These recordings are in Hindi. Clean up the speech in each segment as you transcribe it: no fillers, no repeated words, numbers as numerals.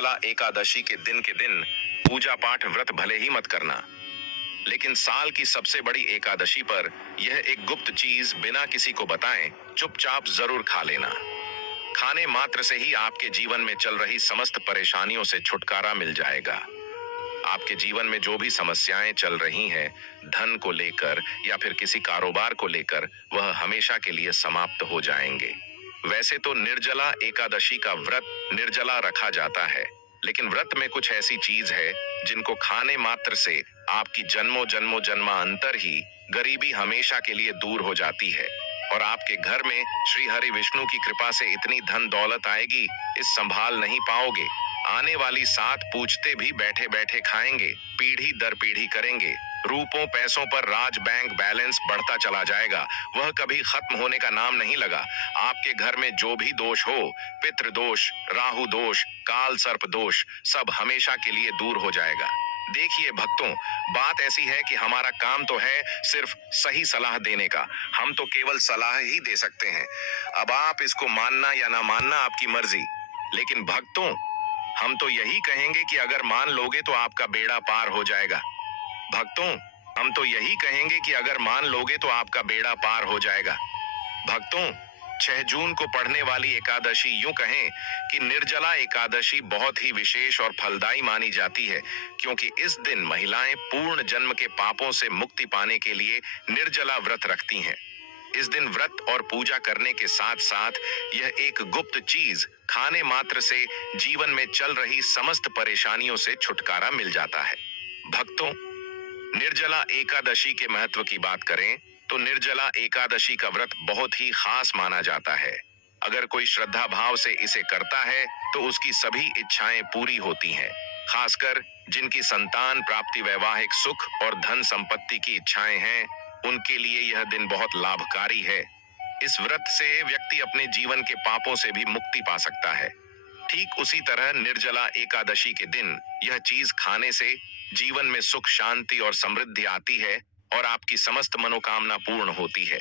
निर्जला एकादशी के दिन पूजा पाठ व्रत भले ही मत करना, लेकिन साल की सबसे बड़ी एकादशी पर यह एक गुप्त चीज बिना किसी को बताएं चुपचाप जरूर खा लेना। खाने मात्र से ही आपके जीवन में चल रही समस्त परेशानियों से छुटकारा मिल जाएगा। आपके जीवन में जो भी समस्याएं चल रही हैं, धन को लेकर या फिर किसी कारोबार को लेकर, वह हमेशा के लिए समाप्त हो जाएंगे। वैसे तो निर्जला एकादशी का व्रत निर्जला रखा जाता है, लेकिन व्रत में कुछ ऐसी चीज है जिनको खाने मात्र से आपकी जन्मों जन्मों जन्मांतर ही गरीबी हमेशा के लिए दूर हो जाती है और आपके घर में श्री हरि विष्णु की कृपा से इतनी धन दौलत आएगी, इस संभाल नहीं पाओगे। आने वाली 7 पूछते भी बैठे बैठे खाएंगे, पीढ़ी दर पीढ़ी करेंगे। रूपों पैसों पर राज बैंक बैलेंस बढ़ता चला जाएगा, वह कभी खत्म होने का नाम नहीं लगा। आपके घर में जो भी दोष हो, पितृ दोष, राहु दोष, काल सर्प दोष, सब हमेशा के लिए दूर हो जाएगा। देखिए भक्तों, बात ऐसी है कि हमारा काम तो है सिर्फ सही सलाह देने का, हम तो केवल सलाह ही दे सकते हैं। अब आप इसको मानना या ना मानना आपकी मर्जी, लेकिन भक्तों हम तो यही कहेंगे कि अगर मान लोगे तो आपका बेड़ा पार हो जाएगा। भक्तों हम तो यही कहेंगे कि अगर मान लोगे तो आपका बेड़ा पार हो जाएगा। भक्तों 6 जून को पढ़ने वाली एकादशी, यूं कहें कि निर्जला एकादशी बहुत ही विशेष और फलदायी मानी जाती है, क्योंकि इस दिन महिलाएं पूर्ण जन्म के पापों से मुक्ति पाने के लिए निर्जला व्रत रखती हैं। इस दिन व्रत और पूजा करने के साथ साथ यह एक गुप्त चीज खाने मात्र से जीवन में चल रही समस्त परेशानियों से छुटकारा मिल जाता है। भक्तों निर्जला एकादशी के महत्व की बात करें तो निर्जला एकादशी का व्रत बहुत ही खास माना जाता है। अगर कोई श्रद्धा भाव से इसे करता है तो उसकी सभी इच्छाएं पूरी होती हैं। खासकर जिनकी संतान प्राप्ति, वैवाहिक सुख और धन संपत्ति की इच्छाएं हैं, उनके लिए यह दिन बहुत लाभकारी है। इस व्रत से व्यक्ति अपने जीवन के पापों से भी मुक्ति पा सकता है। ठीक उसी तरह निर्जला एकादशी के दिन यह चीज खाने से जीवन में सुख, शांति और समृद्धि आती है और आपकी समस्त मनोकामना पूर्ण होती है।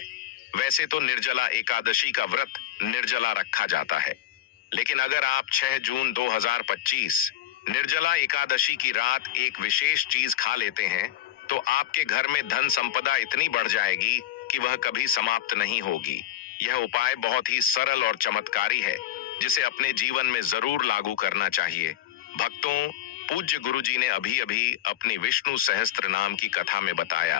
वैसे तो निर्जला एकादशी का व्रत निर्जला रखा जाता है, लेकिन अगर आप 6 जून 2025 निर्जला एकादशी की रात एक विशेष चीज खा लेते हैं तो आपके घर में धन संपदा इतनी बढ़ जाएगी कि वह कभी समाप्त नहीं होगी। यह उपाय बहुत ही सरल और चमत्कारी है, जिसे अपने जीवन में जरूर लागू करना चाहिए। भक्तों पूज्य गुरुजी ने अभी अभी अपनी विष्णु सहस्त्र नाम की कथा में बताया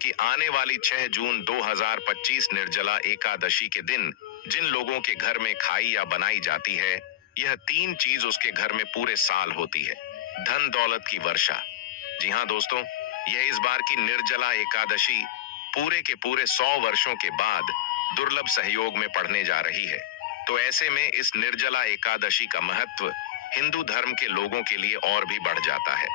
कि आने वाली 6 जून 2025 निर्जला एकादशी के दिन जिन लोगों के घर में खाई या बनाई जाती है, यह 3 चीज उसके घर में पूरे साल होती है। धन दौलत की वर्षा। जी हाँ दोस्तों, यह इस बार की निर्जला एकादशी पूरे के पूरे 100 वर्षों के बाद दुर्लभ सहयोग में पड़ने जा रही है। तो ऐसे में इस निर्जला एकादशी का महत्व हिंदू धर्म के लोगों के लिए और भी बढ़ जाता है।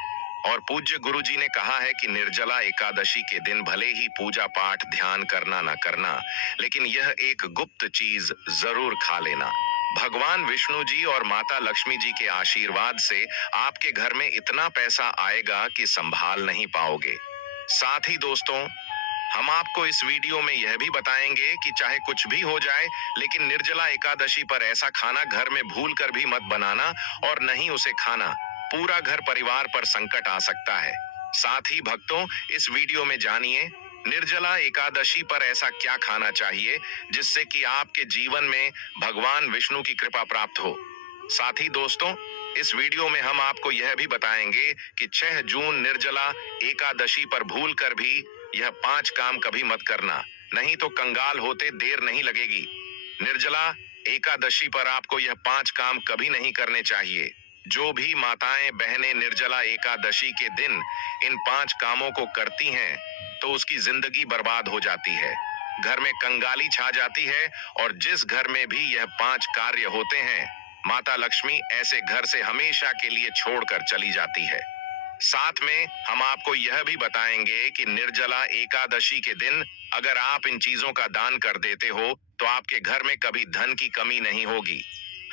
और पूज्य गुरुजी ने कहा है कि निर्जला एकादशी के दिन भले ही पूजा पाठ ध्यान करना ना करना, लेकिन यह एक गुप्त चीज जरूर खा लेना। भगवान विष्णु जी और माता लक्ष्मी जी के आशीर्वाद से आपके घर में इतना पैसा आएगा कि संभाल नहीं पाओगे। साथ ही दोस्तों हम आपको इस वीडियो में यह भी बताएंगे कि चाहे कुछ भी हो जाए, लेकिन निर्जला एकादशी पर ऐसा खाना घर में भूल कर भी मत बनाना, और नहीं उसे खाना, पूरा घर परिवार पर संकट आ सकता है। साथ ही भक्तों इस वीडियो में जानिए निर्जला एकादशी पर ऐसा क्या खाना चाहिए जिससे कि आपके जीवन में भगवान विष्णु की कृपा प्राप्त हो। साथ ही दोस्तों इस वीडियो में हम आपको यह भी बताएंगे कि 6 जून निर्जला एकादशी पर भूल कर भी यह 5 काम कभी मत करना, नहीं तो कंगाल होते देर नहीं लगेगी। निर्जला एकादशी पर आपको यह 5 काम कभी नहीं करने चाहिए। जो भी माताएं बहनें निर्जला एकादशी के दिन इन 5 कामों को करती हैं तो उसकी जिंदगी बर्बाद हो जाती है, घर में कंगाली छा जाती है, और जिस घर में भी यह 5 कार्य होते हैं, माता लक्ष्मी ऐसे घर से हमेशा के लिए छोड़कर चली जाती है। साथ में हम आपको यह भी बताएंगे कि निर्जला एकादशी के दिन अगर आप इन चीजों का दान कर देते हो तो आपके घर में कभी धन की कमी नहीं होगी,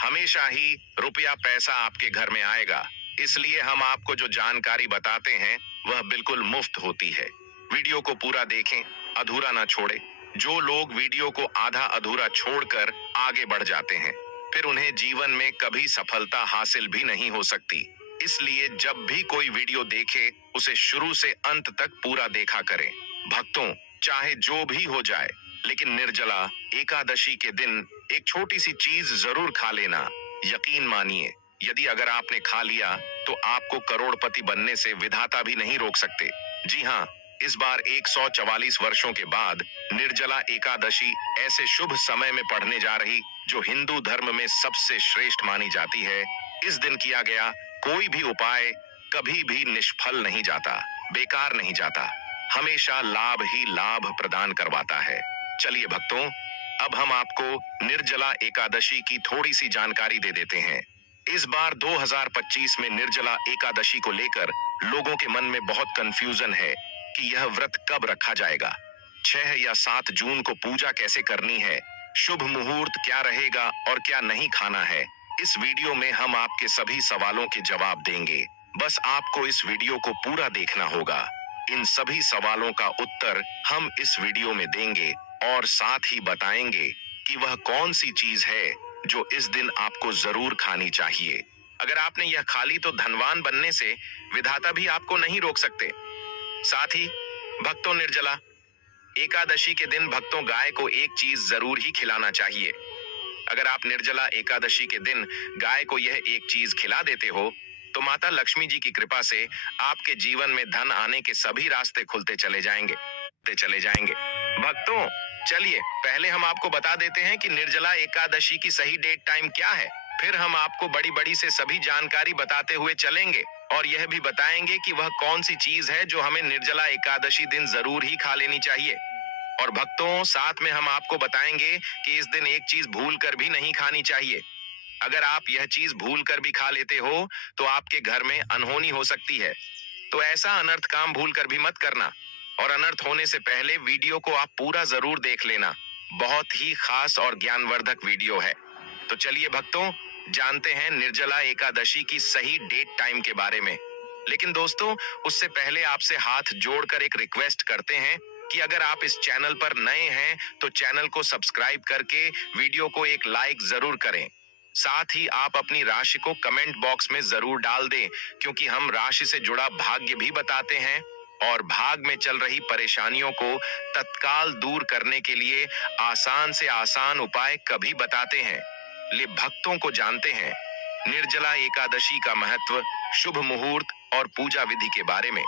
हमेशा ही रुपया पैसा आपके घर में आएगा। इसलिए हम आपको जो जानकारी बताते हैं वह बिल्कुल मुफ्त होती है। वीडियो को पूरा देखें, अधूरा ना छोड़े। जो लोग वीडियो को आधा अधूरा छोड़कर आगे बढ़ जाते हैं, फिर उन्हें जीवन में कभी सफलता हासिल भी नहीं हो सकती। इसलिए जब भी कोई वीडियो देखे उसे शुरू से अंत तक पूरा देखा करें। भक्तों, चाहे जो भी हो जाए, लेकिन निर्जला एकादशी के दिन एक छोटी सी चीज जरूर खा लेना। यकीन मानिए, यदि अगर आपने खा लिया तो आपको करोड़पति बनने से विधाता भी नहीं रोक सकते। जी हाँ, इस बार 144 वर्षों के बाद निर्जला एकादशी ऐसे शुभ समय में पड़ने जा रही जो हिंदू धर्म में सबसे श्रेष्ठ मानी जाती है। इस दिन किया गया कोई भी उपाय कभी भी निष्फल नहीं जाता, बेकार नहीं जाता, हमेशा लाभ ही लाभ प्रदान करवाता है। चलिए भक्तों, अब हम आपको निर्जला एकादशी की थोड़ी सी जानकारी दे देते हैं। इस बार 2025 में निर्जला एकादशी को लेकर लोगों के मन में बहुत कंफ्यूजन है कि यह व्रत कब रखा जाएगा, 6 या 7 जून को पूजा कैसे करनी है, शुभ मुहूर्त क्या रहेगा और क्या नहीं खाना है। इस वीडियो में हम आपके सभी सवालों के जवाब देंगे। बस आपको इस वीडियो को पूरा देखना होगा। इन सभी सवालों का उत्तर हम इस वीडियो में देंगे और साथ ही बताएंगे कि वह कौन सी चीज है जो इस दिन आपको जरूर खानी चाहिए। अगर आपने यह खा ली तो धनवान बनने से विधाता भी आपको नहीं रोक सकते। साथ ही भक्तों, निर्जला एकादशी के दिन भक्तों गाय को एक चीज जरूर ही खिलाना चाहिए। अगर आप निर्जला एकादशी के दिन गाय को यह एक चीज खिला देते हो तो माता लक्ष्मी जी की कृपा से आपके जीवन में धन आने के सभी रास्ते खुलते चले जाएंगे। भक्तों, चलिए पहले हम आपको बता देते हैं कि निर्जला एकादशी की सही डेट टाइम क्या है। फिर हम आपको बड़ी बड़ी से सभी जानकारी बताते हुए चलेंगे और यह भी बताएंगे कि वह कौन सी चीज है जो हमें निर्जला एकादशी दिन जरूर ही खा लेनी चाहिए। और भक्तों, साथ में हम आपको बताएंगे कि इस दिन एक चीज भूल कर भी नहीं खानी चाहिए। अगर आप यह चीज भूल कर भी खा लेते हो तो आपके घर में अनहोनी हो सकती है। तो ऐसा अनर्थ काम भूल कर भी मत करना और अनर्थ होने से पहले वीडियो को आप पूरा जरूर देख लेना। बहुत ही खास और ज्ञानवर्धक वीडियो है। तो चलिए भक्तों, जानते हैं निर्जला एकादशी की सही डेट टाइम के बारे में। लेकिन दोस्तों, उससे पहले आपसे हाथ जोड़कर एक रिक्वेस्ट करते हैं कि अगर आप इस चैनल पर नए हैं तो चैनल को सब्सक्राइब करके वीडियो को एक लाइक जरूर करें। साथ ही आप अपनी राशि को कमेंट बॉक्स में जरूर डाल दें, क्योंकि हम राशि से जुड़ा भाग्य भी बताते हैं और भाग में चल रही परेशानियों को तत्काल दूर करने के लिए आसान से आसान उपाय कभी बताते हैं। ले भक्तों को जानते हैं निर्जला एकादशी का महत्व, शुभ मुहूर्त और पूजा विधि के बारे में।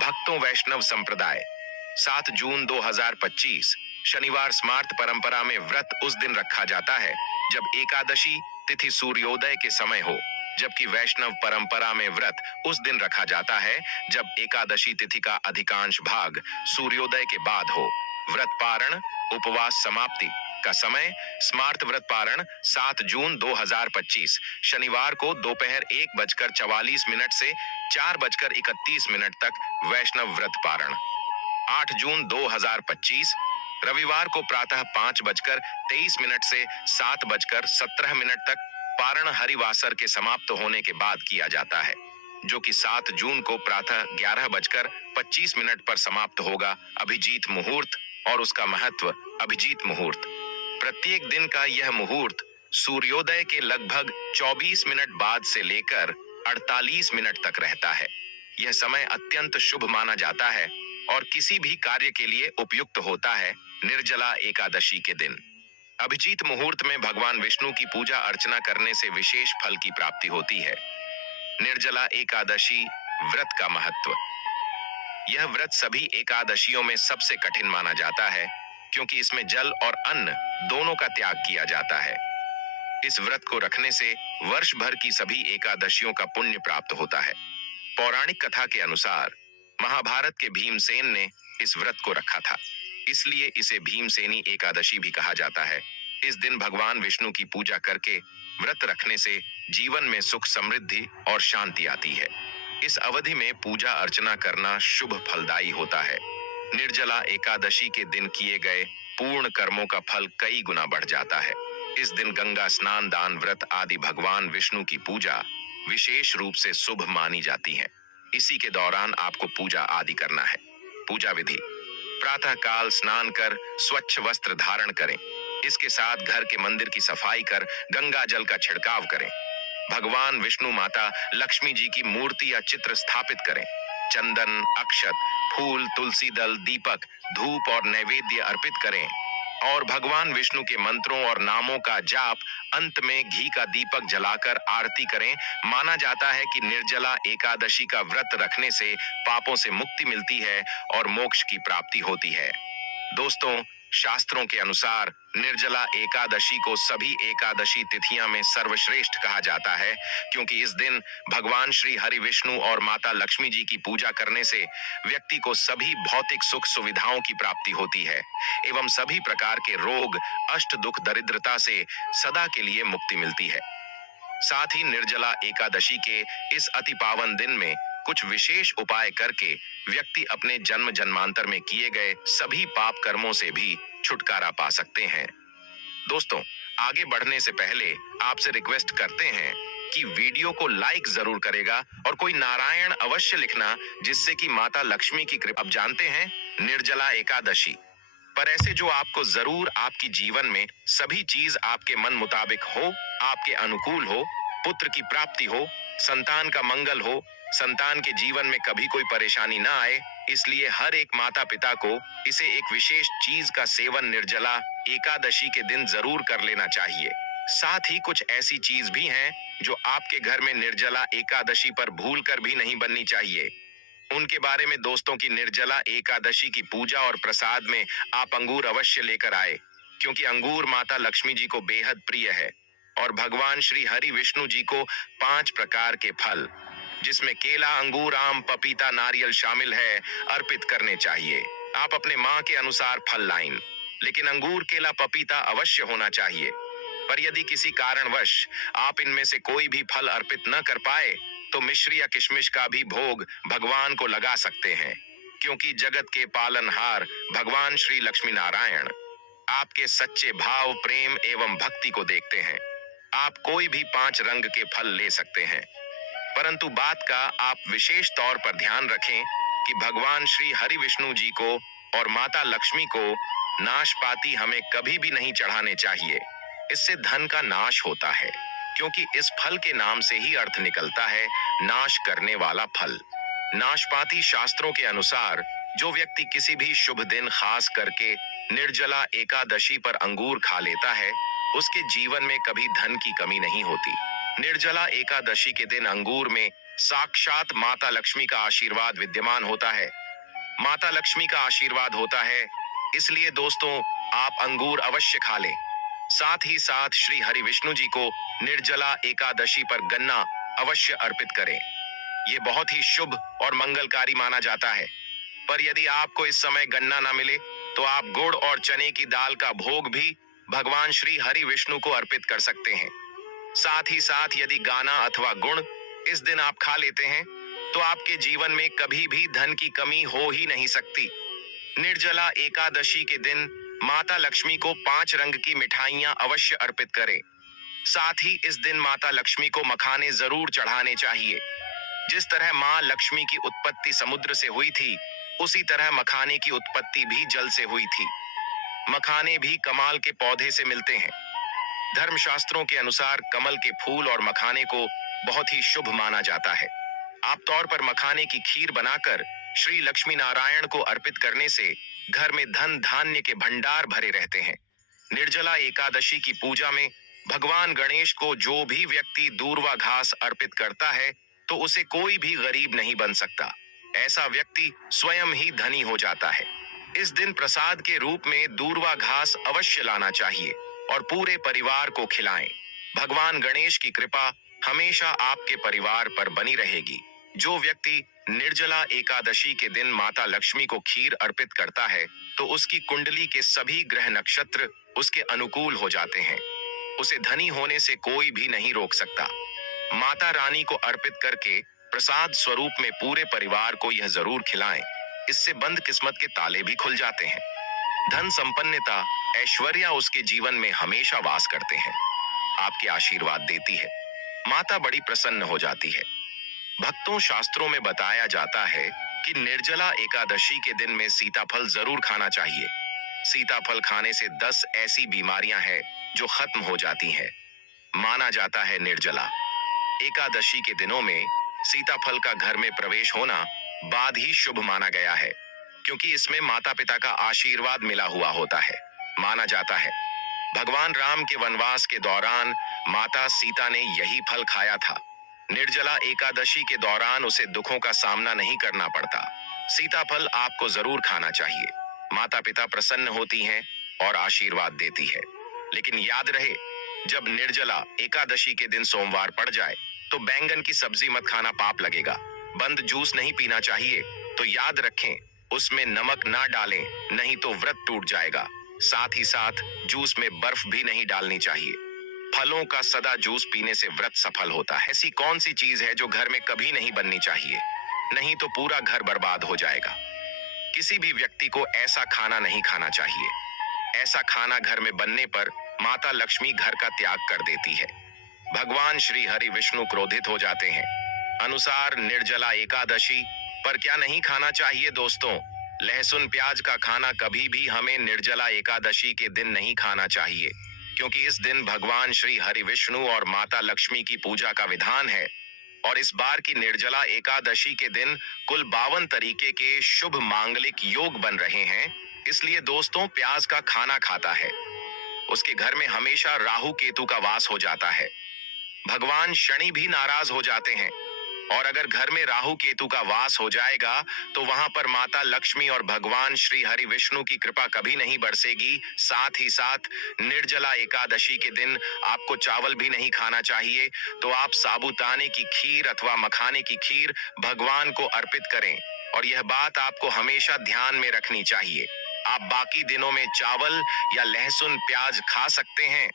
भक्तों, वैष्णव संप्रदाय 7 जून 2025 शनिवार स्मार्त परंपरा में व्रत उस दिन रखा जाता है जब एकादशी तिथि सूर्योदय के समय हो, जबकि वैष्णव परंपरा में व्रत उस दिन रखा जाता है जब एकादशी तिथि का अधिकांश भाग सूर्योदय के बाद हो। व्रत पारण उपवास समाप्ति का समय स्मार्त व्रत पारण 7 जून 2025 शनिवार को दोपहर 1:44 से 4:31 तक वैष्णव व्रत पारण। 8 जून 2025 रविवार को प्रातः 5:23 से 7:17 तक पारण हरिवासर के समाप्त होने के बाद किया जाता है, जो कि 7 जून को प्रातः 11:25 पर समाप्त होगा। अभिजीत मुहूर्त और उसका महत्व। अभिजीत मुहूर्त प्रत्येक दिन का यह मुहूर्त सूर्योदय के लगभग 24 मिनट बाद से लेकर 48 मिनट तक रहता है। यह समय अत्यंत शुभ माना जाता है और किसी भी कार्य के लिए उपयुक्त होता है। निर्जला एकादशी के दिन अभिजीत मुहूर्त में भगवान विष्णु की पूजा अर्चना करने से विशेष फल की प्राप्ति होती है। निर्जला एकादशी व्रत का महत्व। यह व्रत सभी एकादशियों में सबसे कठिन माना जाता है, क्योंकि इसमें जल और अन्न दोनों का त्याग किया जाता है। इस व्रत को रखने से वर्ष भर की सभी एकादशियों का पुण्य प्राप्त होता है। पौराणिक कथा के अनुसार महाभारत के भीमसेन ने इस व्रत को रखा था, इसलिए इसे भीमसेनी एकादशी भी कहा जाता है। इस दिन भगवान विष्णु की पूजा करके व्रत रखने से जीवन में सुख समृद्धि और शांति आती है। इस अवधि में पूजा अर्चना करना शुभ फलदायी होता है। निर्जला एकादशी के दिन किए गए पूर्ण कर्मों का फल कई गुना बढ़ जाता है। इस दिन गंगा स्नान, दान, व्रत आदि भगवान विष्णु की पूजा विशेष रूप से शुभ मानी जाती है। इसी के दौरान आपको पूजा आदि करना है। पूजा विधि: प्रातः काल स्नान कर स्वच्छ वस्त्र धारण करें। इसके साथ घर के मंदिर की सफाई कर गंगा जल का छिड़काव करें। भगवान विष्णु माता लक्ष्मी जी की मूर्ति या चित्र स्थापित करें। चंदन, अक्षत, फूल, तुलसी दल, दीपक, धूप और नैवेद्य अर्पित करें और भगवान विष्णु के मंत्रों और नामों का जाप, अंत में घी का दीपक जलाकर आरती करें। माना जाता है कि निर्जला एकादशी का व्रत रखने से पापों से मुक्ति मिलती है और मोक्ष की प्राप्ति होती है। दोस्तों, शास्त्रों के अनुसार निर्जला एकादशी को सभी एकादशी तिथियां में सर्वश्रेष्ठ कहा जाता है, क्योंकि इस दिन भगवान श्री हरि विष्णु और माता लक्ष्मी जी की पूजा करने से व्यक्ति को सभी भौतिक सुख सुविधाओं की प्राप्ति होती है एवं सभी प्रकार के रोग, अष्ट दुख, दरिद्रता से सदा के लिए मुक्ति मिलती है। साथ ही निर्जला एकादशी के इस अति पावन दिन में कुछ विशेष उपाय करके व्यक्ति अपने जन्म जन्मांतर में किए गए सभी पाप कर्मों से भी छुटकारा पा सकते हैं। दोस्तों, आगे बढ़ने से पहले आपसे रिक्वेस्ट करते हैं कि वीडियो को लाइक जरूर करेगा और कोई नारायण अवश्य लिखना, जिससे कि माता लक्ष्मी की कृपा। अब जानते हैं निर्जला एकादशी पर ऐसे जो आपको जरूर आपकी जीवन में सभी चीज आपके मन मुताबिक हो, आपके अनुकूल हो, पुत्र की प्राप्ति हो, संतान का मंगल हो, संतान के जीवन में कभी कोई परेशानी ना आए, इसलिए हर एक माता पिता को इसे एक विशेष चीज का सेवन निर्जला एकादशी के दिन जरूर कर लेना चाहिए। साथ ही कुछ ऐसी चीज भी हैं जो आपके घर में निर्जला एकादशी पर भूल कर भी नहीं बननी चाहिए। उनके बारे में दोस्तों की निर्जला एकादशी की पूजा और प्रसाद में आप अंगूर अवश्य लेकर आए, क्योंकि अंगूर माता लक्ष्मी जी को बेहद प्रिय है और भगवान श्री हरि विष्णु जी को 5 प्रकार के फल, जिसमें केला, अंगूर, आम, पपीता, नारियल शामिल है, अर्पित करने चाहिए। आप अपने माँ के अनुसार फल लाइन, लेकिन अंगूर, केला, पपीता अवश्य होना चाहिए। पर यदि किसी कारणवश आप इनमें से कोई भी फल अर्पित न कर पाए तो मिश्री या किशमिश का भी भोग भगवान को लगा सकते हैं, क्योंकि जगत के पालनहार भगवान श्री लक्ष्मी नारायण आपके सच्चे भाव, प्रेम एवं भक्ति को देखते हैं। आप कोई भी 5 रंग के फल ले सकते हैं, परंतु बात का आप विशेष तौर पर ध्यान रखें कि भगवान श्री हरि विष्णु जी को और माता लक्ष्मी को नाशपाती हमें कभी भी नहीं चढ़ाने चाहिए। इससे धन का नाश होता है, क्योंकि इस फल के नाम से ही अर्थ निकलता है नाश करने वाला फल। नाशपाती शास्त्रों के अनुसार जो व्यक्ति किसी भी शुभ दिन खास करके निर्जला एकादशी पर अंगूर खा लेता है, उसके जीवन में कभी धन की कमी नहीं होती। निर्जला एकादशी के दिन अंगूर में साक्षात माता लक्ष्मी का आशीर्वाद विद्यमान होता है। माता लक्ष्मी का आशीर्वाद होता है, इसलिए दोस्तों आप अंगूर अवश्य खा लें। साथ ही साथ श्री हरि विष्णु जी को निर्जला एकादशी पर गन्ना अवश्य अर्पित करें। ये बहुत ही शुभ और मंगलकारी माना जाता है। पर यदि आपको इस समय गन्ना ना मिले तो आप गुड़ और चने की दाल का भोग भी भगवान श्री हरि विष्णु को अर्पित कर सकते हैं। साथ ही साथ यदि गाना अथवा गुड़ इस दिन आप खा लेते हैं तो आपके जीवन में कभी भी धन की कमी हो ही नहीं सकती। निर्जला एकादशी के दिन माता लक्ष्मी को 5 रंग की मिठाइयां अवश्य अर्पित करें। साथ ही इस दिन माता लक्ष्मी को मखाने जरूर चढ़ाने चाहिए। जिस तरह मां लक्ष्मी की उत्पत्ति समुद्र से हुई थी, उसी तरह मखाने की उत्पत्ति भी जल से हुई थी। मखाने भी कमाल के पौधे से मिलते हैं। धर्मशास्त्रों के अनुसार कमल के फूल और मखाने को बहुत ही शुभ माना जाता है। आप तौर पर मखाने की खीर बनाकर श्री लक्ष्मी नारायण को अर्पित करने से घर में धन धान्य के भंडार भरे रहते हैं। निर्जला एकादशी की पूजा में भगवान गणेश को जो भी व्यक्ति दूर्वा घास अर्पित करता है तो उसे कोई भी गरीब नहीं बन सकता। ऐसा व्यक्ति स्वयं ही धनी हो जाता है। इस दिन प्रसाद के रूप में दूर्वा घास अवश्य लाना चाहिए और पूरे परिवार को खिलाएं। भगवान गणेश की कृपा हमेशा आपके परिवार पर बनी रहेगी। जो व्यक्ति निर्जला एकादशी के दिन माता लक्ष्मी को खीर अर्पित करता है तो उसकी कुंडली के सभी ग्रह नक्षत्र उसके अनुकूल हो जाते हैं। उसे धनी होने से कोई भी नहीं रोक सकता। माता रानी को अर्पित करके प्रसाद स्वरूप में पूरे परिवार को यह जरूर खिलाएं। इससे बंद किस्मत के ताले भी खुल जाते हैं। धन संपन्नता, ऐश्वर्य उसके जीवन में हमेशा वास करते हैं। आपके आशीर्वाद देती है। माता बड़ी प्रसन्न हो जाती है। भक्तों, शास्त्रों में बताया जाता है कि निर्जला एकादशी के दिन में सीताफल जरूर खाना चाहिए। सीताफल खाने से 10 ऐसी बीमारियां हैं जो खत्म हो जाती हैं। माना जाता है निर्जला एकादशी के दिनों में सीताफल का घर में प्रवेश होना बाद ही शुभ माना गया है, क्योंकि इसमें माता पिता का आशीर्वाद मिला हुआ होता है। माना जाता है भगवान राम के वनवास के दौरान माता सीता ने यही फल खाया था। निर्जला एकादशी के दौरान उसे दुखों का सामना नहीं करना पड़ता। सीताफल आपको जरूर खाना चाहिए। माता पिता प्रसन्न होती हैं और आशीर्वाद देती है। लेकिन याद रहे, जब निर्जला एकादशी के दिन सोमवार पड़ जाए तो बैंगन की सब्जी मत खाना, पाप लगेगा। बंद जूस नहीं पीना चाहिए, तो याद रखें उसमें नमक ना डालें, नहीं तो व्रत टूट जाएगा। साथ ही साथ जूस में बर्फ भी नहीं डालनी चाहिए। फलों का सदा जूस पीने से व्रत सफल होता है। ऐसी कौन सी चीज है जो घर में कभी नहीं बननी चाहिए? नहीं तो पूरा घर बर्बाद हो जाएगा। किसी भी व्यक्ति को ऐसा खाना नहीं खाना चाहिए। ऐसा खाना घर में बनने पर माता लक्ष्मी घर का त्याग कर देती है। भगवान श्री हरि विष्णु क्रोधित हो जाते हैं। अनुसार निर्जला एकादशी पर क्या नहीं खाना चाहिए दोस्तों? लहसुन प्याज का खाना कभी भी हमें निर्जला एकादशी के दिन नहीं खाना चाहिए, क्योंकि इस दिन भगवान श्री हरि विष्णु और माता लक्ष्मी की पूजा का विधान है। और इस बार की निर्जला एकादशी के दिन कुल 52 तरीके के शुभ मांगलिक योग बन रहे हैं। इसलिए दोस्तों, प्याज का खाना खाता है उसके घर में हमेशा राहु केतु का वास हो जाता है। भगवान शनि भी नाराज हो जाते हैं। और अगर घर में राहु केतु का वास हो जाएगा तो वहां पर माता लक्ष्मी और भगवान श्री हरि विष्णु की कृपा कभी नहीं बरसेगी। साथ ही साथ निर्जला एकादशी के दिन आपको चावल भी नहीं खाना चाहिए। तो आप साबूदाने की खीर अथवा मखाने की खीर भगवान को अर्पित करें। और यह बात आपको हमेशा ध्यान में रखनी चाहिए। आप बाकी दिनों में चावल या लहसुन प्याज खा सकते हैं।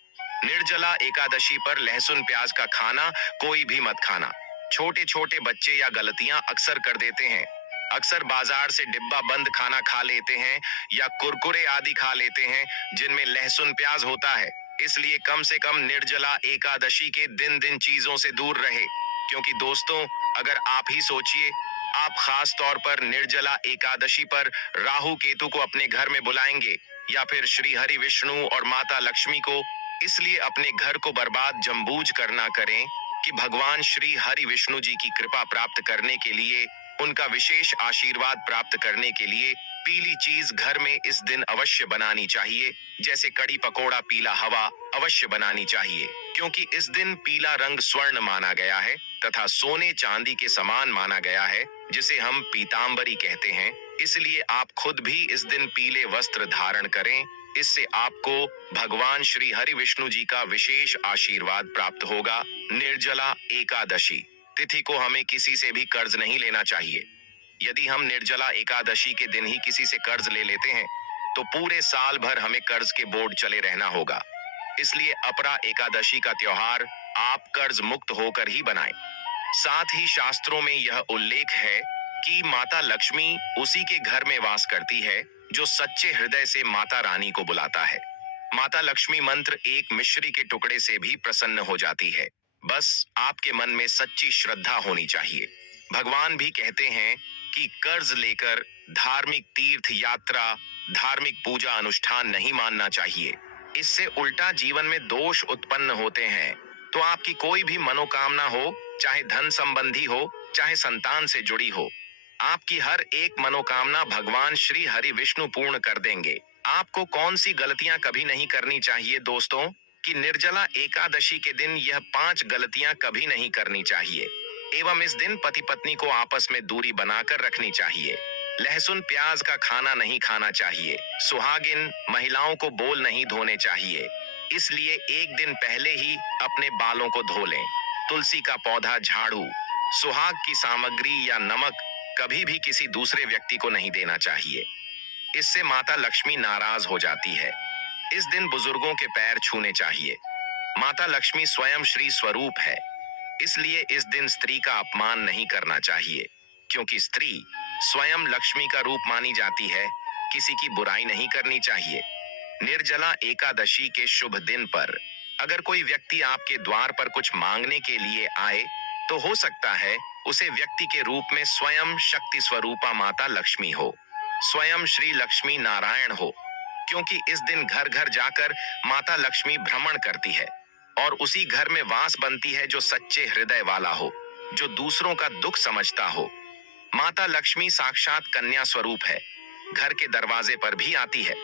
निर्जला एकादशी पर लहसुन प्याज का खाना कोई भी मत खाना। छोटे छोटे बच्चे या गलतियां अक्सर कर देते हैं। अक्सर बाजार से डिब्बा बंद खाना खा लेते हैं या कुरकुरे आदि खा लेते हैं जिनमें लहसुन प्याज होता है। इसलिए कम से कम निर्जला एकादशी के दिन चीजों से दूर रहे। क्योंकि दोस्तों, अगर आप ही सोचिए, आप खास तौर पर निर्जला एकादशी पर राहु केतु को अपने घर में बुलाएंगे या फिर श्री हरि विष्णु और माता लक्ष्मी को। इसलिए अपने घर को बर्बाद जम्बूझ करना करें कि भगवान श्री हरि विष्णु जी की कृपा प्राप्त करने के लिए, उनका विशेष आशीर्वाद प्राप्त करने के लिए पीली चीज घर में इस दिन अवश्य बनानी चाहिए। जैसे कड़ी पकोड़ा, पीला हवा अवश्य बनानी चाहिए, क्योंकि इस दिन पीला रंग स्वर्ण माना गया है तथा सोने चांदी के समान माना गया है, जिसे हम पीतांबरी कहते हैं। इसलिए आप खुद भी इस दिन पीले वस्त्र धारण करें। इससे आपको भगवान श्री हरि विष्णु जी का विशेष आशीर्वाद प्राप्त होगा। निर्जला एकादशी तिथि को हमें किसी से भी कर्ज नहीं लेना चाहिए। यदि हम निर्जला एकादशी के दिन ही किसी से कर्ज ले लेते हैं तो पूरे साल भर हमें कर्ज के बोझ चले रहना होगा। इसलिए अपरा एकादशी का त्योहार आप कर्ज मुक्त होकर ही बनाएं। साथ ही शास्त्रों में यह उल्लेख है कि माता लक्ष्मी उसी के घर में वास करती है जो सच्चे हृदय से माता रानी को बुलाता है। माता लक्ष्मी मंत्र एक मिश्री के टुकड़े से भी प्रसन्न हो जाती है। बस आपके मन में सच्ची श्रद्धा होनी चाहिए। भगवान भी कहते हैं कि कर्ज लेकर धार्मिक तीर्थ यात्रा, धार्मिक पूजा अनुष्ठान नहीं मानना चाहिए। इससे उल्टा जीवन में दोष उत्पन्न होते हैं। तो आपकी कोई भी मनोकामना हो, चाहे धन संबंधी हो, चाहे संतान से जुड़ी हो, आपकी हर एक मनोकामना भगवान श्री हरि विष्णु पूर्ण कर देंगे। आपको कौन सी गलतियां कभी नहीं करनी चाहिए दोस्तों? कि निर्जला एकादशी के दिन यह 5 गलतियां कभी नहीं करनी चाहिए। एवं इस दिन पति पत्नी को आपस में दूरी बनाकर रखनी चाहिए। लहसुन प्याज का खाना नहीं खाना चाहिए। सुहागिन महिलाओं को बोल नहीं धोने चाहिए, इसलिए एक दिन पहले ही अपने बालों को धो लें। तुलसी का पौधा, झाड़ू, सुहाग की सामग्री या नमक कभी भी किसी दूसरे व्यक्ति को नहीं देना चाहिए। इससे माता लक्ष्मी नाराज हो जाती है। इस दिन बुजुर्गों के पैर छूने चाहिए। माता लक्ष्मी स्वयं श्री स्वरूप है, इसलिए इस दिन स्त्री का अपमान नहीं करना चाहिए, क्योंकि स्त्री स्वयं लक्ष्मी का रूप मानी जाती है। किसी की बुराई नहीं करनी चाहिए। निर्जला एकादशी के शुभ दिन पर अगर कोई व्यक्ति आपके द्वार पर कुछ मांगने के लिए आए तो हो सकता है उसे व्यक्ति के रूप में स्वयं शक्ति स्वरूपा माता लक्ष्मी हो, स्वयं श्री लक्ष्मी नारायण हो। क्योंकि इस दिन घर घर जाकर माता लक्ष्मी भ्रमण करती है और उसी घर में वास बनती है जो सच्चे हृदय वाला हो, जो दूसरों का दुख समझता हो। माता लक्ष्मी साक्षात कन्या स्वरूप है, घर के दरवाजे पर भी आती है।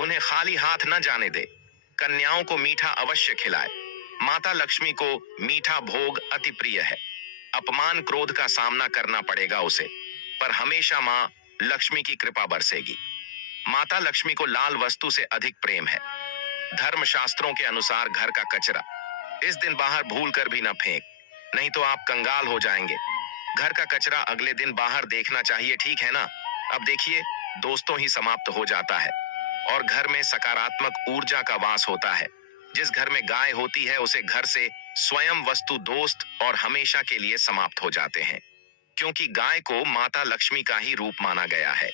उन्हें खाली हाथ न जाने दे, कन्याओं को मीठा अवश्य खिलाए। माता लक्ष्मी को मीठा भोग अति प्रिय है। अपमान क्रोध का सामना करना पड़ेगा उसे, पर हमेशा मां लक्ष्मी की कृपा बरसेगी। माता लक्ष्मी को लाल वस्तु से अधिक प्रेम है। धर्म शास्त्रों के अनुसार घर का कचरा इस दिन बाहर भूल कर भी न फेंक, नहीं तो आप कंगाल हो जाएंगे। घर का कचरा अगले दिन बाहर देखना चाहिए, ठीक है ना? अब देखिए, दोस्तों ही समाप्त हो जाता है और घर में सकारात्मक ऊर्जा का वास होता है। जिस घर में गाय होती है उसे घर से स्वयं वस्तु दोस्त और हमेशा के लिए समाप्त हो जाते हैं, क्योंकि गाय को माता लक्ष्मी का ही रूप माना गया है।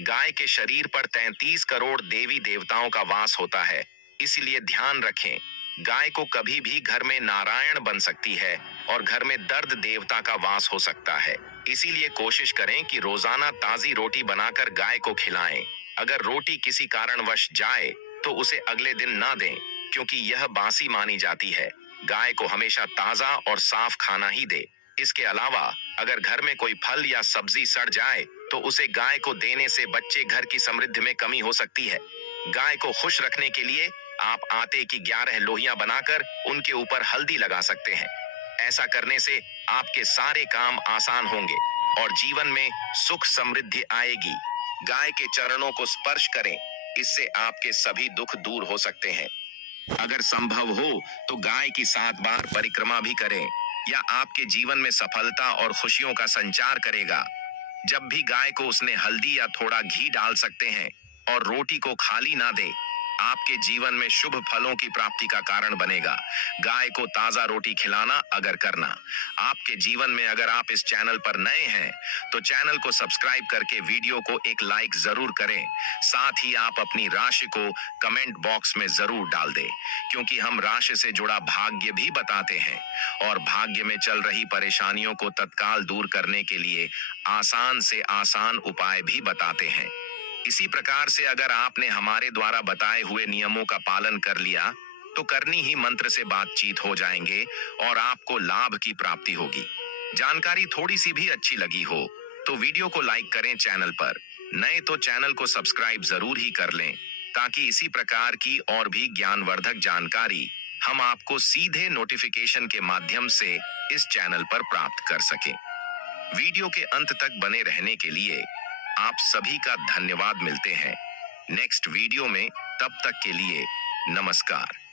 गाय के शरीर पर 33 करोड़ देवी देवताओं का वास होता है, इसलिए ध्यान रखें, गाय को कभी भी घर में नारायण बन सकती है और घर में दर्द देवता का वास हो सकता है। इसीलिए कोशिश करें कि रोजाना ताजी रोटी बनाकर गाय को खिलाएं। अगर रोटी किसी कारणवश जाए तो उसे अगले दिन ना दें, क्योंकि यह बासी मानी जाती है। गाय को हमेशा ताजा और साफ खाना ही दे। इसके अलावा अगर घर में कोई फल या सब्जी सड़ जाए तो उसे गाय को देने से बच्चे घर की समृद्धि में कमी हो सकती है। गाय को खुश रखने के लिए आप आटे की 11 लोहियां बनाकर उनके ऊपर हल्दी लगा सकते हैं। ऐसा करने से आपके सारे काम आसान होंगे और जीवन में सुख समृद्धि आएगी। गाय के चरणों को स्पर्श करें, इससे आपके सभी दुख दूर हो सकते हैं। अगर संभव हो तो गाय की 7 बार परिक्रमा भी करें, या आपके जीवन में सफलता और खुशियों का संचार करेगा। जब भी गाय को उसने हल्दी या थोड़ा घी डाल सकते हैं और रोटी को खाली ना दे, आपके जीवन में शुभ फलों की प्राप्ति का कारण बनेगा। गाय को ताजा रोटी खिलाना अगर करना आपके जीवन में, अगर आप इस चैनल पर नए हैं तो चैनल को सब्सक्राइब करके वीडियो को एक लाइक जरूर करें। साथ ही आप अपनी राशि को कमेंट बॉक्स में जरूर डाल दें, क्योंकि हम राशि से जुड़ा भाग्य भी बताते हैं और भाग्य में चल रही परेशानियों को तत्काल दूर करने के लिए आसान से आसान उपाय भी बताते हैं। इसी प्रकार से अगर आपने हमारे द्वारा बताए हुए नियमों का पालन कर लिया तो करनी ही मंत्र से बातचीत हो जाएंगे और आपको लाभ की प्राप्ति होगी। जानकारी थोड़ी सी भी अच्छी लगी हो तो वीडियो को लाइक करें, चैनल पर नए तो चैनल को सब्सक्राइब जरूर ही कर लें, ताकि इसी प्रकार की और भी ज्ञानवर्धक जानकारी हम आपको सीधे नोटिफिकेशन के माध्यम से इस चैनल पर प्राप्त कर सकें। वीडियो के अंत तक बने रहने के लिए आप सभी का धन्यवाद। मिलते हैं नेक्स्ट वीडियो में, तब तक के लिए नमस्कार।